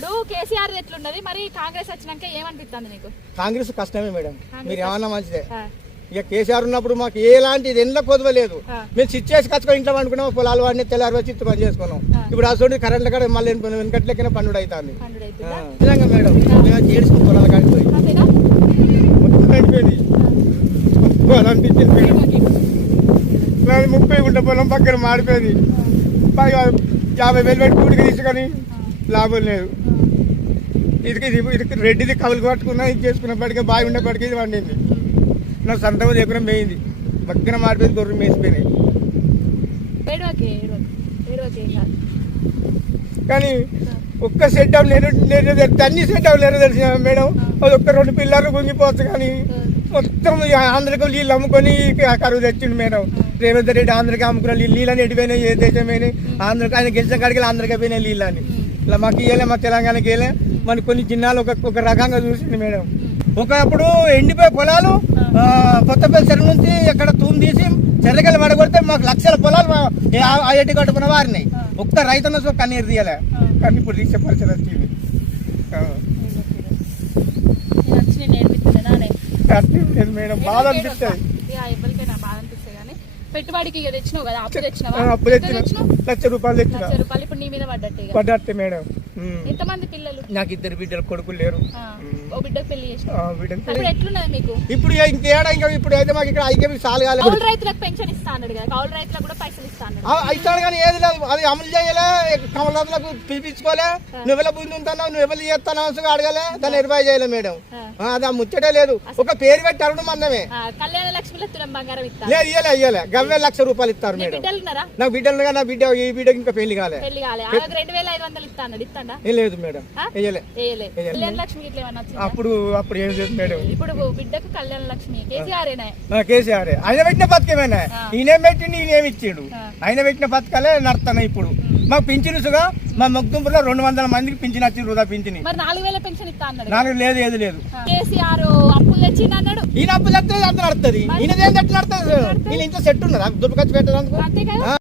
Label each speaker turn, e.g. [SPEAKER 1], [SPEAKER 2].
[SPEAKER 1] ఇప్పుడు కేసీఆర్ ఎట్లున్నది? మరి కాంగ్రెస్ వచ్చినాక ఏమనిపిస్తుంది నీకు?
[SPEAKER 2] కాంగ్రెస్ కష్టమే మేడం. మీరు ఏమన్నా మంచిదే. ఇక కేసీఆర్ ఉన్నప్పుడు మాకు ఎలాంటిది ఎండ కొదవలేదు.
[SPEAKER 1] ఆ.
[SPEAKER 2] మేము స్విచ్ చేసి కచ్చుకొని ఇంట్లో పండుకున్నాం పొలాలు వాడిని తెల్లారి వచ్చి ఇత్తు పని చేసుకున్నాం.
[SPEAKER 1] ఆ.
[SPEAKER 2] ఇప్పుడు అసలు కరెంట్ కాడ మళ్ళీ వెనకట్లెక్కిన పండుగ అవుతుంది నిజంగా మేడం. మేము చేడుచుకుని పొలాల కాడికి పోయి.
[SPEAKER 1] అంతేనా?
[SPEAKER 2] మొత్తం అయిపోయింది. పొలం మేడం. ముప్పై గుంట పొలం పక్కన మాడిపోయింది. యాభై వేలు పెట్టి కూడికి తీసుకొని లాభం లేదు. ఇది ఇది ఇది రెడ్డిది కవులు పట్టుకున్నా ఇది చేసుకున్నప్పటికీ బావి ఉండేప్పటికీ ఇది వండింది నా సంతం లేకుండా మేయింది పక్కన మాడిపోయింది గొర్రెలు మేసిపోయినాయి. కానీ ఒక్క సెట్ డౌన్ లేదు. అన్ని సెట్ డౌన్ లేదు తెలిసిన మేడం. అది ఒక్క రెండు పిల్లలు గుంగిపోవచ్చు కానీ మొత్తం ఆంధ్రకు నీళ్ళు అమ్ముకొని కరువు తెచ్చిండు మేడం. రేవంత్ రెడ్డి ఆంధ్రకి అమ్ముకున్న నీళ్ళు నీళ్ళని ఎడిపోయినాయి ఏ దేశమైనాయి ఆంధ్రకి ఆయన గెలిచిన కాడికి ఆంధ్రకి పోయినాయి నీళ్ళని. ఇలా మాకు ఇయ్యలే మా తెలంగాణకి ఇయ్యలే. మన కొన్ని జిన్నాలు ఒక ఒక రకంగా చూసింది మేడం. ఒకప్పుడు ఎండిపోయే పొలాలు కొత్తపల్లి చెరువు నుంచి ఎక్కడ తూము తీసి చెర్రగల్లి పడగొడితే మాకు లక్షల పొలాలు ఎట్టి కట్టుకున్న వారిని. ఒక్క రైతన్న సో కన్నీరు తీయలే. కానీ ఇప్పుడు తీసే పరిస్థితి వచ్చింది. ఆ,
[SPEAKER 1] నేను వచ్చి
[SPEAKER 2] బాధ అనిపిస్తుంది
[SPEAKER 1] కానీ పెట్టుబడికి ఇక తెచ్చినావు కదా అప్పు తెచ్చినావా?
[SPEAKER 2] అప్పు తెచ్చిన. లక్ష రూపాయలు తెచ్చిన.
[SPEAKER 1] లక్ష రూపాయలు ఇప్పుడు నీ మీద పడ్డట్టు ఇక.
[SPEAKER 2] పడ్డట్టే మేడం. ఉమ్.
[SPEAKER 1] ఎంతమంది పిల్లలు?
[SPEAKER 2] నాకు ఇద్దరు బిడ్డలు కొడుకులు లేరు.
[SPEAKER 1] ఆ, ఓ బిడ్డకు పెళ్ళి చేసిన
[SPEAKER 2] ఆ, బిడ్డలు
[SPEAKER 1] ఇప్పుడు ఎట్లున్నది మీకు?
[SPEAKER 2] ఇప్పుడు ఇక ఇంకేడా ఇంకా ఇప్పుడు అయితే మాకు ఇక్కడ ఐక్యం కాలేదు
[SPEAKER 1] కౌలు రైతులకు పెన్షన్ ఇస్తా అన్నాడు కదా కౌలు రైతులకు కూడా పైసలు
[SPEAKER 2] ఇస్తాడు కానీ ఏది లేదు. అది అమలు చేయలే. కమలాదులకు పిలిపించుకోలే. నువ్వెలా బుద్ధి ఉంటావు నువ్వు ఎవరు చేస్తాను అడగలే. దాన్ని నిర్భయ చేయలే మేడం. అది ఆ ముచ్చటే లేదు. ఒక పేరు పెట్టి అడగడం
[SPEAKER 1] ఇస్తా.
[SPEAKER 2] లేదు ఇయ్యలే ఇయ్యలే. గవ్వే లక్ష రూపాయలు ఇస్తారు మేడం. నాకు బిడ్డలు నా బిడ్డ ఈ బిడ్డకి ఇంకా పెళ్ళి కాలే. లేదు మేడం? ఇయ్యలే అప్పుడు అప్పుడు ఏం లేదు మేడం.
[SPEAKER 1] ఇప్పుడు బిడ్డకు కళ్యాణ లక్ష్మి. కేసీఆర్
[SPEAKER 2] కేసీఆర్ ఆయన పెట్టిన పథకమేనా
[SPEAKER 1] ఆ.
[SPEAKER 2] ఈయనేం పెట్టిండు? ఈయనేం ఇచ్చిండు?
[SPEAKER 1] ఆ.
[SPEAKER 2] ఆయన పెట్టిన పథకాలే నడుతున్నాయి ఇప్పుడు. మాకు పింఛనుసుగా మా మొగ్గుంపులో రెండు వందల మందికి పింఛన్ వచ్చింది వృధా పింఛని.
[SPEAKER 1] నాలుగు
[SPEAKER 2] లేదు ఏది లేదు.
[SPEAKER 1] అప్పులు
[SPEAKER 2] ఈయన అప్పు చెప్తే అంత నడుతుంది ఈయనది ఏం చెట్టు నడుతుంది ఈయన ఇంత సెట్ ఉన్నదా? దుబ్బకచ్చి పెట్టడానికి
[SPEAKER 1] అంతే కదా.
[SPEAKER 2] ఆ.